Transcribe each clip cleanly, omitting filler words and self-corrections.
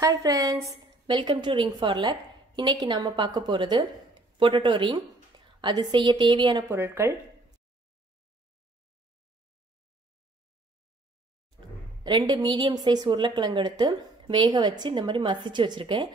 Hi friends, welcome to Ring for Luck. இன்னைக்கு நாம பார்க்க போறது பொட்டேட்டோ ரிங். அது செய்ய தேவையான பொருட்கள் 2 மீடியம் சைஸ் உருளைக்கிழங்கு எடுத்து வேக வச்சு இந்த மாதிரி மசிச்சு வச்சிருக்கேன்.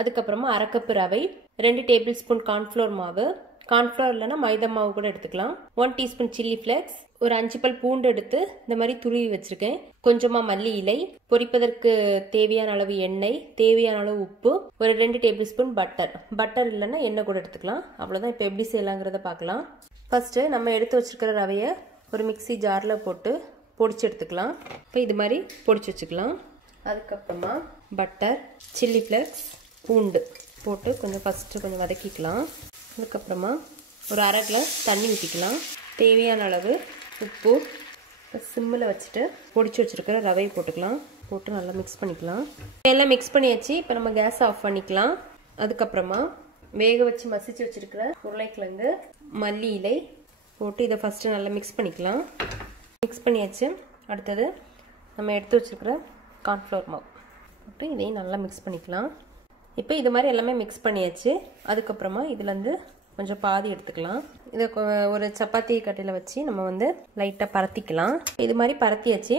அதுக்கு அப்புறமா 1/2 கப் ரவை, 2 டேபிள்ஸ்பூன் கார்ன்ஃப்ளோர் மாவு, கார்ன்ஃப்ளோர் இல்லனா மைதா மாவு கூட எடுத்துக்கலாம். 1 டீஸ்பூன் சில்லி ஃப்ளேக்ஸ், ஒரு 5 பல் பூண்டு எடுத்து இந்த மாதிரி துருவி வச்சிருக்கேன். கொஞ்சமா மல்லி இலை, பொரிப்பதற்கு தேவையான அளவு எண்ணெய், தேவையான அளவு உப்பு, ஒரு 2 டேபிள்ஸ்பூன் பட்டர் இல்லனா எண்ணெய் கூட எடுத்துக்கலாம். அவ்வளவுதான். இப்போ எப்படி செய்யலாம்ங்கறத பார்க்கலாம். ஃபர்ஸ்ட் நம்ம எடுத்து வச்சிருக்கிற ரவையை ஒரு மிக்ஸி ஜார்ல போட்டு பொடிச்சு எடுத்துக்கலாம். இப்போ இது மாதிரி பொடிச்சு வச்சுக்கலாம். அதுக்கு அப்புறமா பட்டர், சில்லி ஃப்ளேக்ஸ், பூண்டு போட்டு கொஞ்சம் வதக்கிக்கலாம். அதுக்கு அப்புறமா ஒரு 1/2 கிளாஸ் தண்ணி ஊற்றிக்கலாம். தேவையான அளவு உப்பு, சிம்மில் வச்சுட்டு பொடிச்சு வச்சுருக்கிற ரவையை போட்டுக்கலாம். போட்டு நல்லா மிக்ஸ் பண்ணிக்கலாம். எல்லாம் மிக்ஸ் பண்ணியாச்சு. இப்போ நம்ம கேஸ் ஆஃப் பண்ணிக்கலாம். அதுக்கப்புறமா வேக வச்சு மசிச்சு வச்சுருக்கிற உருளைக்கிழங்கு, மல்லி இலை போட்டு இதை ஃபஸ்ட்டு நல்லா மிக்ஸ் பண்ணிக்கலாம். மிக்ஸ் பண்ணியாச்சு. அடுத்தது நம்ம எடுத்து வச்சுருக்கிற கார்ன்ஃப்ளவர் மாவு போட்டு இதையும் நல்லா மிக்ஸ் பண்ணிக்கலாம். இப்போ இது மாதிரி எல்லாமே மிக்ஸ் பண்ணியாச்சு. அதுக்கப்புறமா இதுலேருந்து கொஞ்சம் பாதி எடுத்துக்கலாம். இதை ஒரு சப்பாத்தி கட்டையில் வச்சு நம்ம லைட்டாக பரத்திக்கலாம். இது மாதிரி பரத்தியாச்சு.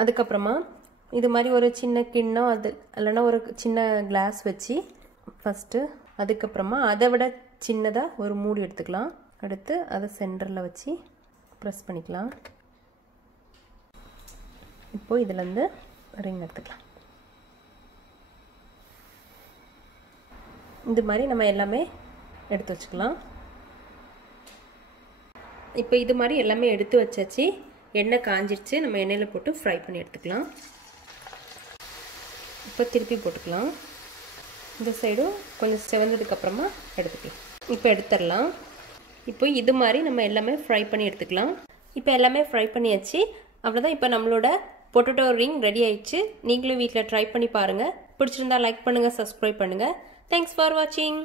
அதுக்கப்புறமா இது மாதிரி ஒரு சின்ன கிண்ணம் அது இல்லைன்னா ஒரு சின்ன கிளாஸ் வச்சு ஃபஸ்ட்டு, அதுக்கப்புறமா அதை விட சின்னதாக ஒரு மூடி எடுத்துக்கலாம். அடுத்து அதை சென்டரில் வச்சு ப்ரெஸ் பண்ணிக்கலாம். இப்போது இதுலேருந்து ரிங் எடுத்துக்கலாம். இது மாதிரி நம்ம எல்லாமே எடுத்து வச்சுக்கலாம். இப்போ இது மாதிரி எல்லாமே எடுத்து வச்சாச்சு. எண்ணெய் காஞ்சிடுச்சு. நம்ம எண்ணெயில் போட்டு ஃப்ரை பண்ணி எடுத்துக்கலாம். இப்போ திருப்பி போட்டுக்கலாம். இந்த சைடும் கொஞ்சம் செவந்ததுக்கப்புறமா எடுத்துக்கலாம். இப்போ எடுத்துடலாம். இப்போ இது மாதிரி நம்ம எல்லாமே ஃப்ரை பண்ணி எடுத்துக்கலாம். இப்போ எல்லாமே ஃப்ரை பண்ணியாச்சு. அவ்வளோதான். இப்போ நம்மளோட பொட்டேட்டோ ரிங் ரெடி ஆயிடுச்சு. நீங்களும் வீட்டில் ட்ரை பண்ணி பாருங்கள். பிடிச்சிருந்தா லைக் பண்ணுங்கள், சப்ஸ்கிரைப் பண்ணுங்கள். Thanks for watching.